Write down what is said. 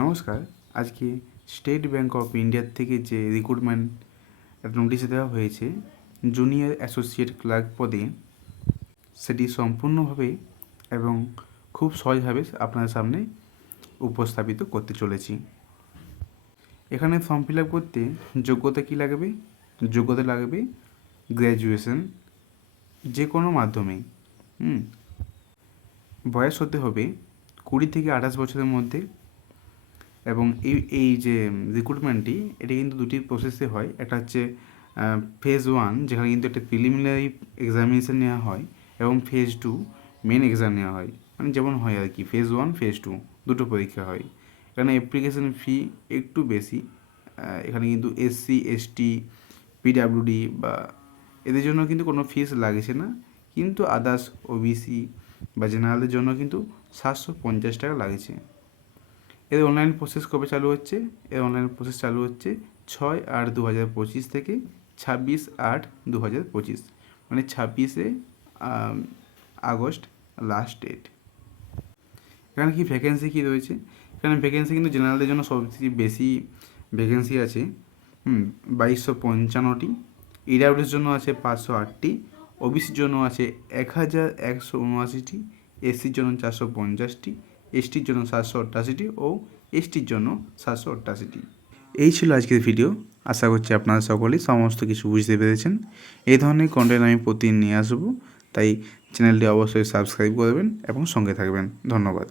নমস্কার। আজকে state bank of ইন্ডিয়ার থেকে যে রিক্রুটমেন্ট নোটিশ দেওয়া হয়েছে জুনিয়র অ্যাসোসিয়েট ক্লার্ক পদে, সেটি সম্পূর্ণভাবে এবং খুব সহজভাবে আপনাদের সামনে উপস্থাপিত করতে চলেছি। এখানে ফর্ম ফিল আপ করতে যোগ্যতা কী লাগবে? যোগ্যতা লাগবে গ্র্যাজুয়েশন যে কোনো মাধ্যমে। বয়স হতে হবে 20 থেকে 28 বছরের মধ্যে। এবং এই যে রিক্রুটমেন্টটি, এটা কিন্তু দুটি প্রসেসে হয়। একটা হচ্ছে ফেজ 1, যেখানে কিন্তু একটা প্রিলিমিনারি এক্সামিনেশান নেওয়া হয়, এবং ফেজ 2 মেন এক্সাম নেওয়া হয়। মানে যেমন হয় আর কি, ফেজ 1 ফেজ 2 দুটো পরীক্ষা হয়। এখানে অ্যাপ্লিকেশন ফি একটু বেশি। এখানে কিন্তু SC ST PWD বা এদের জন্য কিন্তু কোনো ফিস লাগছে না, কিন্তু আদার্স OBC বা জেনারেলদের জন্য কিন্তু 750 টাকা লাগছে। এর অনলাইন প্রসেস কবে চালু হচ্ছে? এর অনলাইন প্রসেস চালু হচ্ছে 6/8/2025 থেকে 26/8/2025, মানে 26শে আগস্ট লাস্ট ডেট। এখানে কি ভ্যাকেন্সি কী রয়েছে? এখানে ভ্যাকেন্সি কিন্তু জেনারেলদের জন্য সবচেয়ে বেশি ভ্যাকেন্সি আছে, 2255টি। EWS জন্য আছে 508টি, OBCর জন্য আছে 1179টি, SCর জন্য 450টি, STর জন্য 788টি ও STর জন্য 788টি। এই ছিল আজকের ভিডিও। আশা করছি আপনারা সকলেই সমস্ত কিছু বুঝতে পেরেছেন। এই ধরনের কন্টেন্ট আমি প্রতিদিন নিয়ে আসবো, তাই চ্যানেলটি অবশ্যই সাবস্ক্রাইব করবেন এবং সঙ্গে থাকবেন। ধন্যবাদ।